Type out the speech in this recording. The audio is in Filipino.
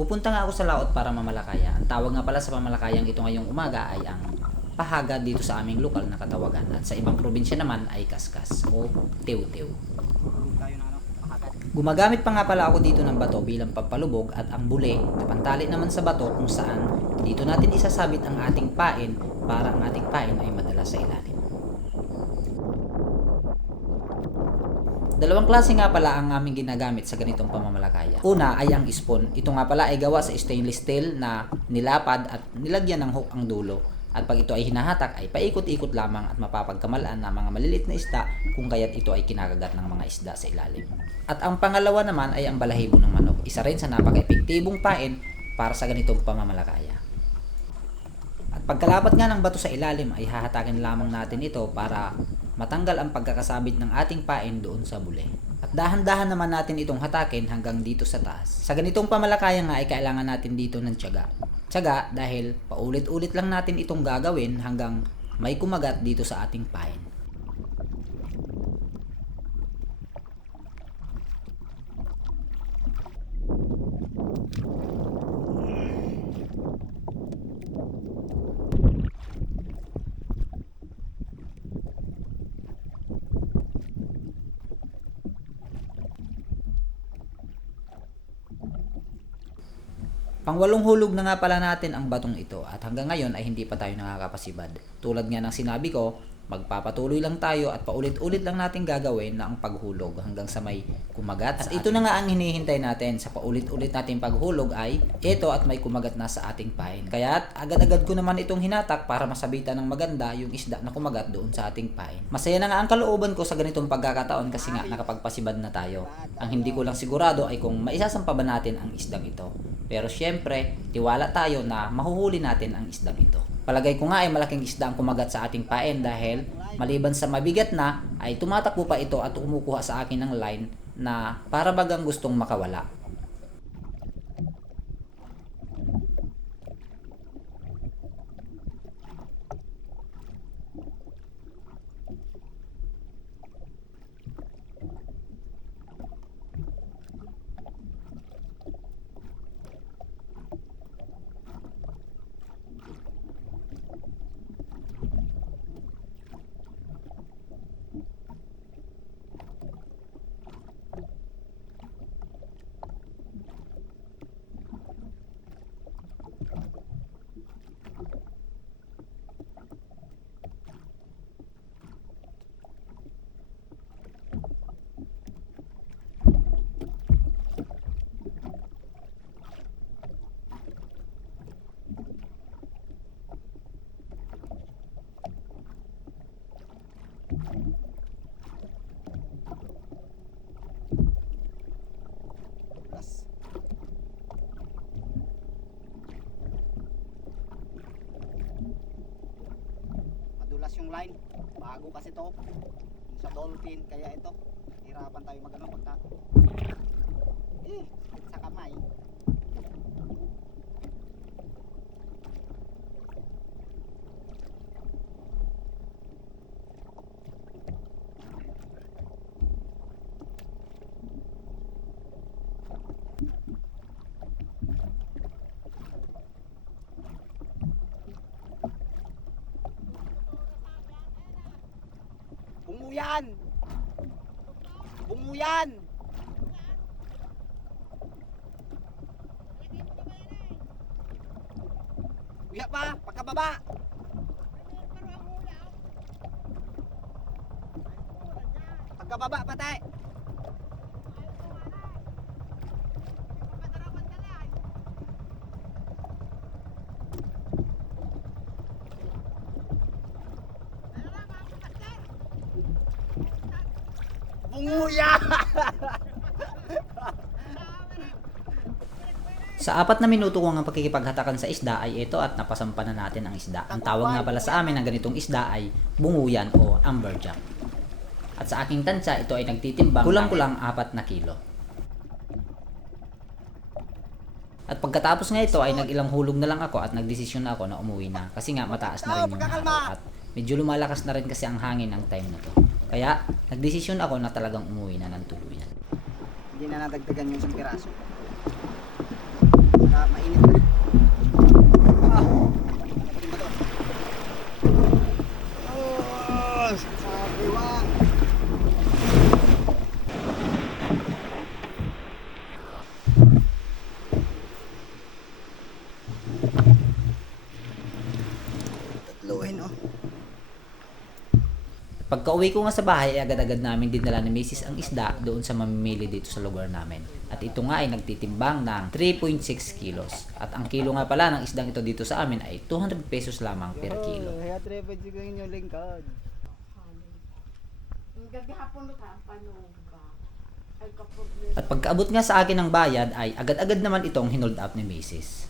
Pupunta nga ako sa laot para mamalakaya. Ang tawag nga pala sa pamalakayang ito ngayong umaga ay ang pahaga dito sa aming lokal na katawagan. At sa ibang probinsya naman ay kaskas o tew-tew. Gumagamit pa nga pala ako dito ng bato bilang pampalubog at ang bule na pantali naman sa bato kung saan dito natin isasabit ang ating pain para ang ating pain ay madala sa ilalim. Dalawang klase nga pala ang aming ginagamit sa ganitong pamamalakaya. Una ay ang spoon. Ito nga pala ay gawa sa stainless steel na nilapad at nilagyan ng hook ang dulo. At pag ito ay hinahatak ay paikot-ikot lamang at mapapagkamalaan ng mga maliliit na isda kung kaya't ito ay kinakagat ng mga isda sa ilalim. At ang pangalawa naman ay ang balahibo ng manok. Isa rin sa napaka-epektibong pain para sa ganitong pamamalakaya. At pagkalapat nga ng bato sa ilalim ay hahatakin lamang natin ito para matanggal ang pagkakasabit ng ating pain doon sa bule. At dahan-dahan naman natin itong hatakin hanggang dito sa taas. Sa ganitong pamalakaya nga ay kailangan natin dito ng tiyaga. Tiyaga dahil paulit-ulit lang natin itong gagawin hanggang may kumagat dito sa ating pain. Pangwalong hulog na nga pala natin ang batong ito at hanggang ngayon ay hindi pa tayo nakakapasibad. Tulad nga ng sinabi ko, magpapatuloy lang tayo at paulit-ulit lang natin gagawin na ang paghulog hanggang sa may kumagat. At ito na nga ang hinihintay natin sa paulit-ulit natin paghulog ay ito at may kumagat na sa ating pain. Kaya agad-agad ko naman itong hinatak para masabitan ng maganda yung isda na kumagat doon sa ating pain. Masaya na nga ang kalooban ko sa ganitong pagkakataon kasi nga nakapagpasibad na tayo. Ang hindi ko lang sigurado ay kung maisasampa ba natin ang isdang ito. Pero syempre, tiwala tayo na mahuhuli natin ang isdang ito. Palagay ko nga ay malaking isda ang kumagat sa ating pain dahil maliban sa mabigat na ay tumatakbo pa ito at kumukuha sa akin ng line na para bagang gustong makawala. Madulas yung line, bago kasi to sa dolphin, kaya ito hirapan tayo magano pagka sa kamay. Bunguyan! Bunguyan! Kuya pa, pagkababa! Pagkababa patay! Bunguya! Sa 4 na minuto ko ang pakikipaghatakan sa isda ay ito at napasampa na natin ang isda. Ang tawag nga pala sa amin ng ganitong isda ay bunguyan o amberjack. At sa aking tansya, ito ay nagtitimbang kulang-kulang 4 na kilo. At pagkatapos nga ito ay nag-ilang hulog na lang ako at nagdesisyon na ako na umuwi na. Kasi nga mataas na rin yung araw at medyo lumalakas na rin kasi ang hangin ng time na to. Kaya nagdesisyon ako na talagang umuwi na ng tuluyan. Hindi na nadagdagan yung isang piraso. Mainit na. Ah! Naging ba to? Oh! Sabi wang! Tatluhin oh. Pagka-uwi ko nga sa bahay, ay agad-agad namin dinala ni Mrs. ang isda doon sa mamimili dito sa lugar namin. At ito nga ay nagtitimbang ng 3.6 kilos. At ang kilo nga pala ng isdang ito dito sa amin ay 200 pesos lamang per kilo. Kaya 3.6 ang inyong lingkod. Gagahapon ka, panog ba? Ay kapag At pagkaabot nga sa akin ng bayad ay agad-agad naman itong hinold up ni Mrs.